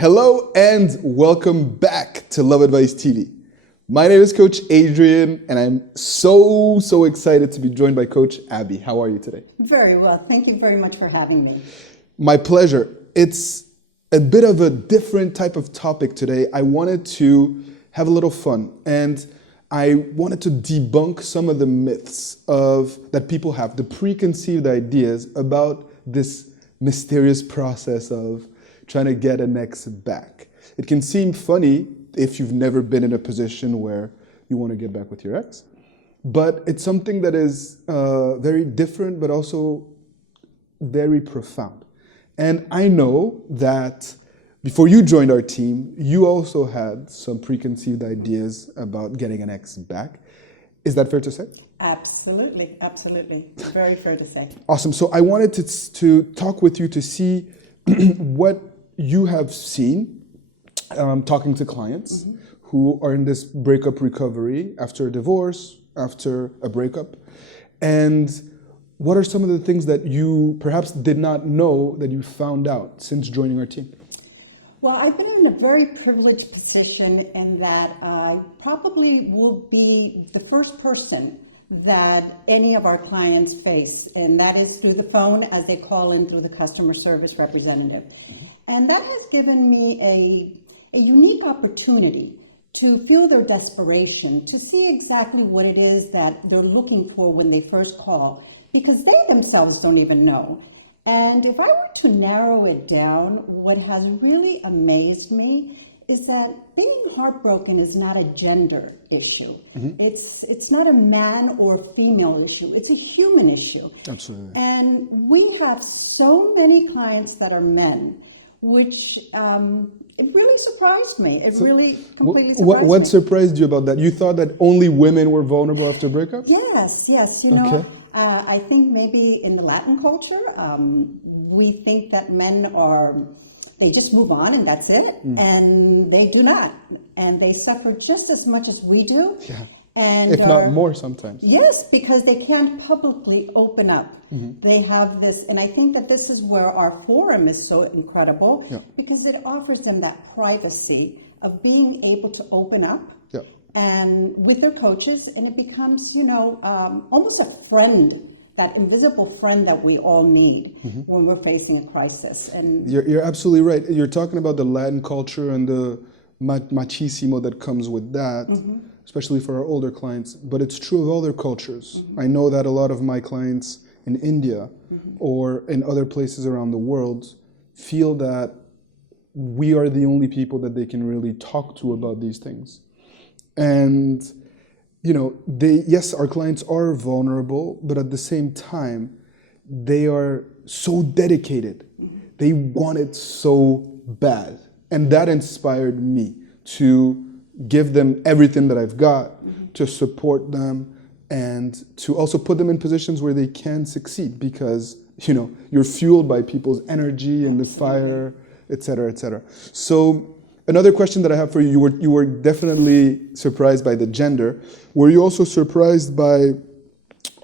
Hello and welcome back to Love Advice TV. My name is Coach Adrian and I'm so excited to be joined by Coach Abby. How are you today? Very well. Thank you very much for having me. My pleasure. It's a bit of a different type of topic today. I wanted to have a little fun and I wanted to debunk some of the myths that people have, the preconceived ideas about this mysterious process of trying to get an ex back. It can seem funny if you've never been in a position where you want to get back with your ex, but it's something that is very different, but also very profound. And I know that before you joined our team, you also had some preconceived ideas about getting an ex back. Is that fair to say? Absolutely, absolutely. Very fair to say. Awesome. So I wanted to talk with you to see what you have seen talking to clients who are in this breakup recovery after a divorce, after a breakup, and what are some of the things that you perhaps did not know that you found out since joining our team? Well, I've been in a very privileged position in that I probably will be the first person that any of our clients face, and that is through the phone as they call in through the customer service representative. And that has given me a unique opportunity to feel their desperation, to see exactly what it is that they're looking for when they first call, because they themselves don't even know. And if I were to narrow it down, what has really amazed me is that being heartbroken is not a gender issue. It's not a man or female issue. It's a human issue. Absolutely. And we have so many clients that are men, which it really surprised me. It really completely surprised me. What surprised you about that? You thought that only women were vulnerable after breakups? Yes. You know, I think maybe in the Latin culture, we think that men they just move on and that's it. And they do not. And they suffer just as much as we do. Yeah. And, if not more sometimes. Yes, because they can't publicly open up. They have this, and I think that this is where our forum is so incredible, because it offers them that privacy of being able to open up and with their coaches, and it becomes, you know, almost a friend, that invisible friend that we all need when we're facing a crisis. And you're absolutely right. You're talking about the Latin culture and the machismo that comes with that. Especially for our older clients, but it's true of all their cultures. I know that a lot of my clients in India or in other places around the world feel that we are the only people that they can really talk to about these things. And, you know, yes, our clients are vulnerable, but at the same time, they are so dedicated. They want it so bad. And that inspired me to give them everything that I've got, to support them, and to also put them in positions where they can succeed, because, you know, you're fueled by people's energy and the fire, et cetera, et cetera. So another question that I have for you, you were definitely surprised by the gender. Were you also surprised by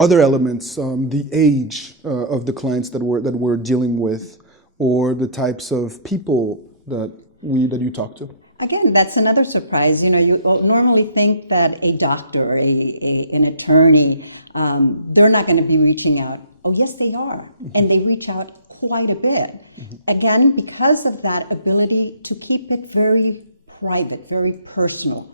other elements, the age of the clients that we're dealing with, or the types of people that you talk to? again, that's another surprise. You know, you normally think that a doctor, an attorney, they're not going to be reaching out. Oh, yes, they are. And they reach out quite a bit. Again, because of that ability to keep it very private, very personal.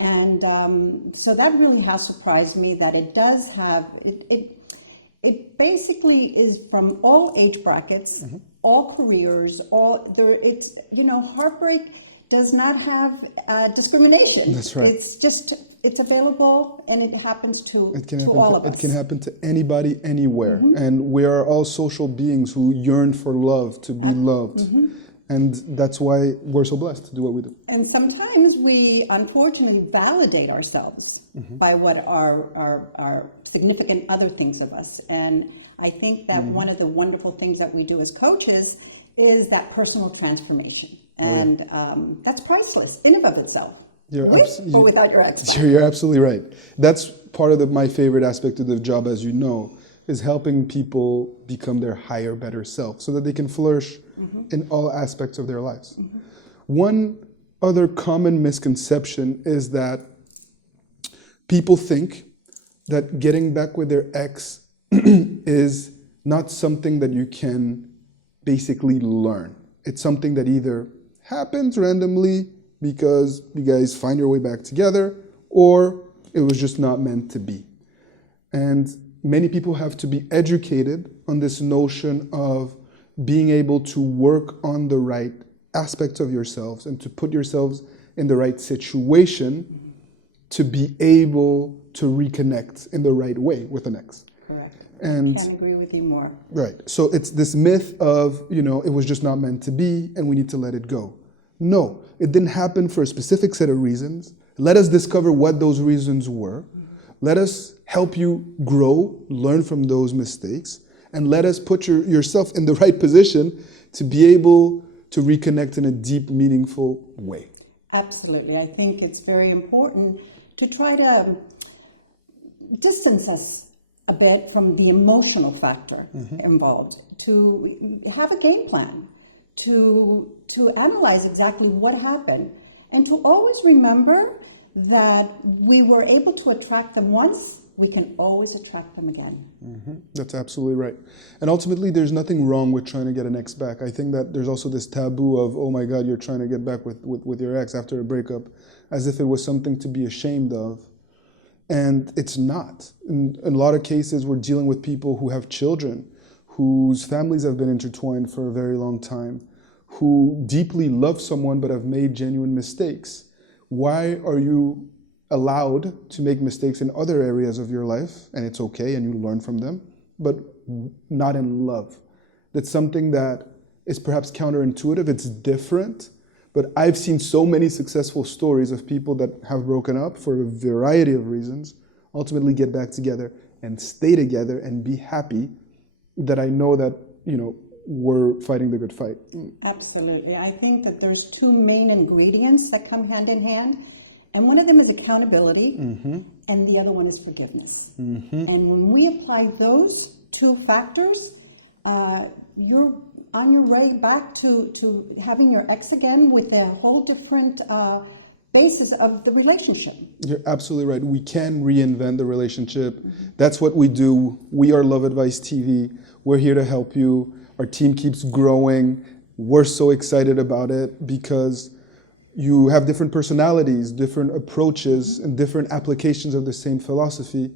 And so that really has surprised me, that it does have, it basically is from all age brackets, all careers, it's, you know, heartbreak does not have discrimination. That's right. It's just, it's available, and it happens to all of us. It can happen to anybody, anywhere. And we are all social beings who yearn for love, to be loved. And that's why we're so blessed to do what we do. And sometimes we unfortunately validate ourselves by what our significant other thinks of us. And I think that one of the wonderful things that we do as coaches is that personal transformation. And that's priceless in and of itself. With or without your ex. You're absolutely right. That's part of my favorite aspect of the job, as you know, is helping people become their higher, better self so that they can flourish in all aspects of their lives. One other common misconception is that people think that getting back with their ex is not something that you can basically learn. It's something that either happens randomly because you guys find your way back together, or it was just not meant to be. And many people have to be educated on this notion of being able to work on the right aspects of yourselves and to put yourselves in the right situation to be able to reconnect in the right way with an ex. Correct. And Can't agree with you more. right. So it's this myth of, it was just not meant to be and we need to let it go. No, it didn't happen for a specific set of reasons. Let us discover what those reasons were. Let us help you grow, learn from those mistakes, and let us put yourself in the right position to be able to reconnect in a deep, meaningful way. Absolutely. I think it's very important to try to distance us a bit from the emotional factor involved, to have a game plan, to analyze exactly what happened, and to always remember that we were able to attract them once, we can always attract them again. That's absolutely right. And ultimately, there's nothing wrong with trying to get an ex back. I think that there's also this taboo of, oh my God, you're trying to get back with your ex after a breakup, as if it was something to be ashamed of. And it's not. In a lot of cases, we're dealing with people who have children, whose families have been intertwined for a very long time, who deeply love someone but have made genuine mistakes. Why are you allowed to make mistakes in other areas of your life, and it's okay, and you learn from them, but not in love? That's something that is perhaps counterintuitive. It's different, but I've seen so many successful stories of people that have broken up for a variety of reasons, ultimately get back together and stay together and be happy, that I know that, we're fighting the good fight. Absolutely. I think that there's two main ingredients that come hand in hand. And one of them is accountability, and the other one is forgiveness. And when we apply those two factors, you're on your way back to having your ex again with a whole different basis of the relationship. You're absolutely right. We can reinvent the relationship. That's what we do. We are Love Advice TV. We're here to help you. Our team keeps growing. We're so excited about it because you have different personalities, different approaches, and different applications of the same philosophy,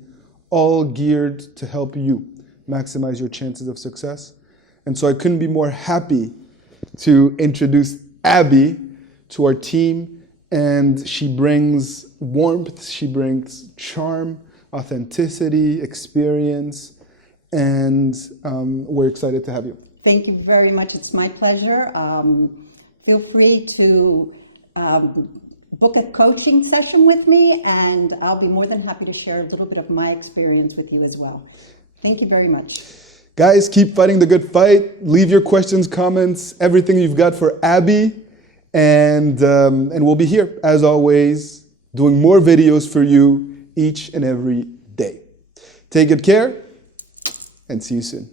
all geared to help you maximize your chances of success. And so I couldn't be more happy to introduce Abby to our team. And she brings warmth, she brings charm, authenticity, experience, and we're excited to have you. Thank you very much. It's my pleasure. Feel free to book a coaching session with me, and I'll be more than happy to share a little bit of my experience with you as well. Thank you very much. Guys, keep fighting the good fight. Leave your questions, comments, everything you've got for Abby, and we'll be here, as always, doing more videos for you each and every day. Take good care, and see you soon.